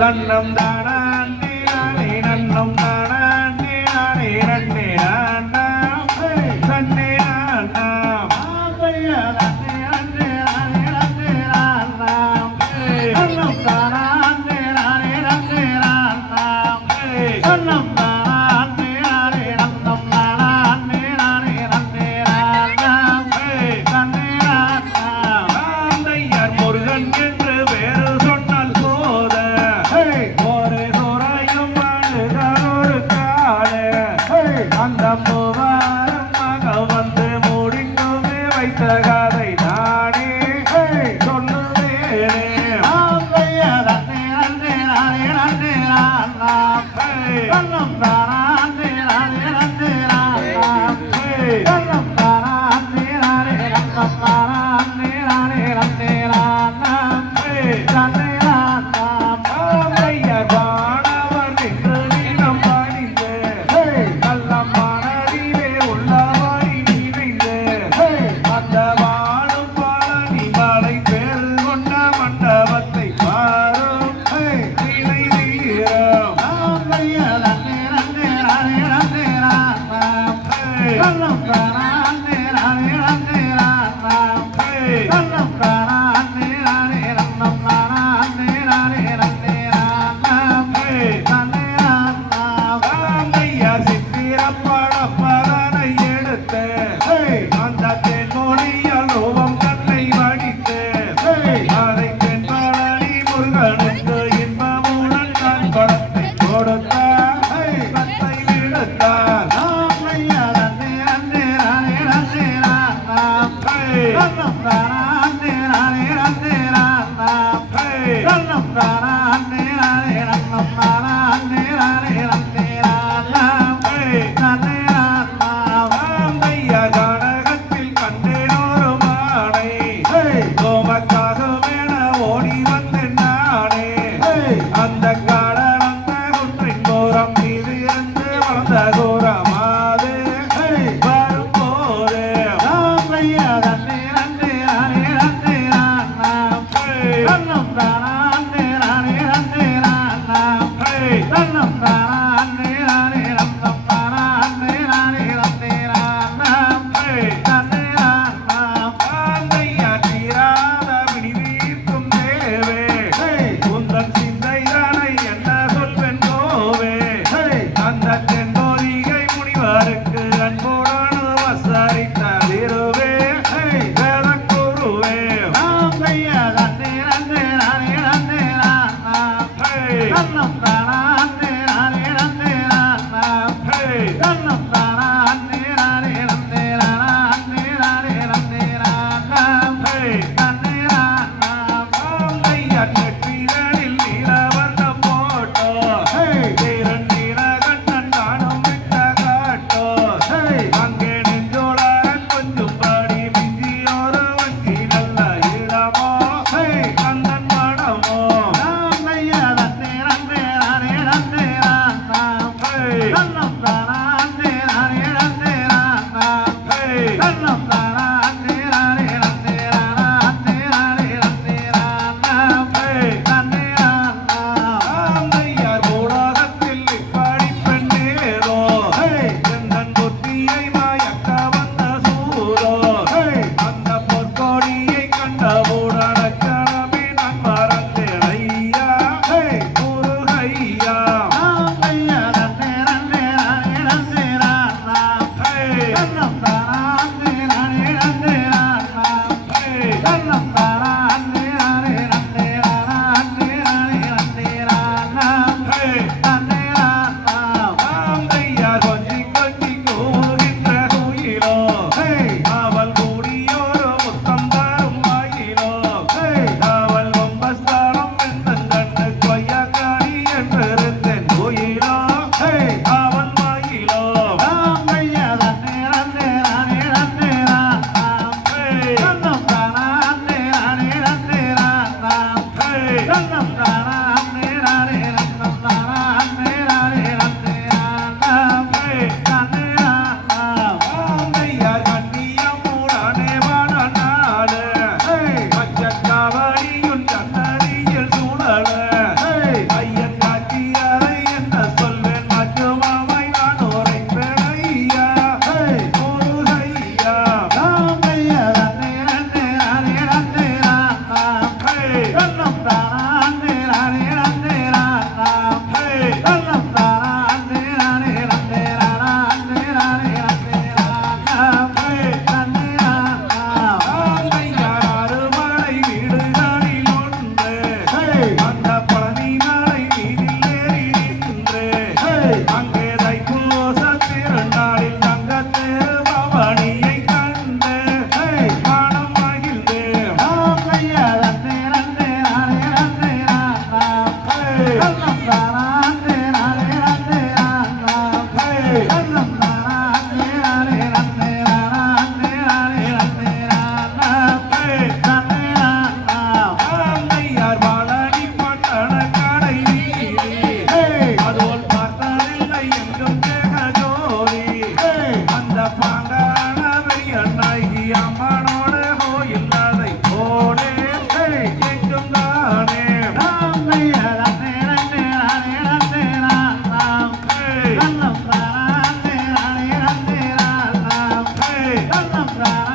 நன்னம் தானே நானே நன்னம் தானே நானே நன்னே நானாம் நன்னே நானாம் ஆசையா நன்னே நன்னே நானே நன்னே நானாம் நன்னம் தானே நானே நன்னே நானாம் நன்னம் தானே நானே நன்னம் தானே நானே நன்னே நானாம் நன்னே நானாம் ஆந்தையார் முருகன் என்று வேறு சொன்னால் போத ஒரு துறையும் அழுதான் ஒரு காடு அந்த மூவாரம் மக வந்து முடிக்குமே வைத்த கதை நானே சொல்லுவேனே ஆந்தையா நன்னே நன்னே நானே நன்னே நானாம் நன்னம் தானே நானே நன்னே நானாம் நன்னம் தானே நானே நன்னம் தானே நானே நன்னே நானாம் நன்னே நானாம் ஆந்தையார் வானவர் நின்று நீளம் பணிந்து நல்ல மனதிலே உள்ளபடி நினைந்து அந்த வாழும் பழனி மலை பேர் கொண்ட மண்டபத்தை பாரும் நிலை வீரம் ஆந்தையா நன்னே நன்னே நானே நன்னே நானாம் நன்னம் தானே நானே நன்னே நானாம் நன்னம் தானே நானே நன்னம் தானே நானே நன்னே நானாம் நன்னே நானாம் ஆந்தையார் சித்திரப்பட பதனை எடுத்து அந்த தென்மொழியால் ரூபம் கண்ணை வடித்து அதை தென்பழனி முருகனுக்கு இன்பமுடன் தான் படத்தை கொடுத்தார் கத்தை விடுத்தார் ஆந்தையா நன்னே நன்னே நானே நன்னே நானாம் நன்னம் தானே நானே நன்னே நானாம் நன்னம் தானே நானே நன்னம் தானே நானே நன்னே நானாம் நன்னே நானாம் ஆந்தையார் கனகத்தில் கண்டேன் ஒரு மானை கோமக்காகமென ஓடி வந்தேன் நானே அந்த காடலந்த குன்றின் கோரம் மீது இருந்து வளர்ந்த கோரமாது வரும்போது ஆந்தையா நன்னே நன்னே நானே நன்னே நானாம் நன்னம் தானே நானே நன்னே நானாம் நன்னம் தானே நானே நன்னம் தானே நானே நன்னே நானாம் நன்னே நானாம் ஆந்தையார் தீராத வினிதீர்க்கும் தேவே உந்தன் சிந்தைதனை என்ன சொல்வென் கோவே அந்த தென்பொதிகை முனிவருக்கு அன்புடன் வசரித்த திருவே வேதக்குருவே ஆந்தையா நன்னே நன்னே நானே நன்னே நானாம் நன்னம் தானே நானே நன்னே நானாம் நன்னம் தானே நானே நன்னே நானே நானே நன்னே நானாம் நன்னே நானாம் ஆந்தையார் நெற்றிதழில் நீலவர்ணம் போட்டோ நீலகண்டன் காணும் விட்ட காட்டோ அங்கே நெஞ்சோளன் கொஞ்சம் பாடி மிஞ்சியோரு வஞ்சி நல்ல இடமோ கந்தன் மடமோ ஆந்தையா நன்னே நன்னே தன்னம் தானா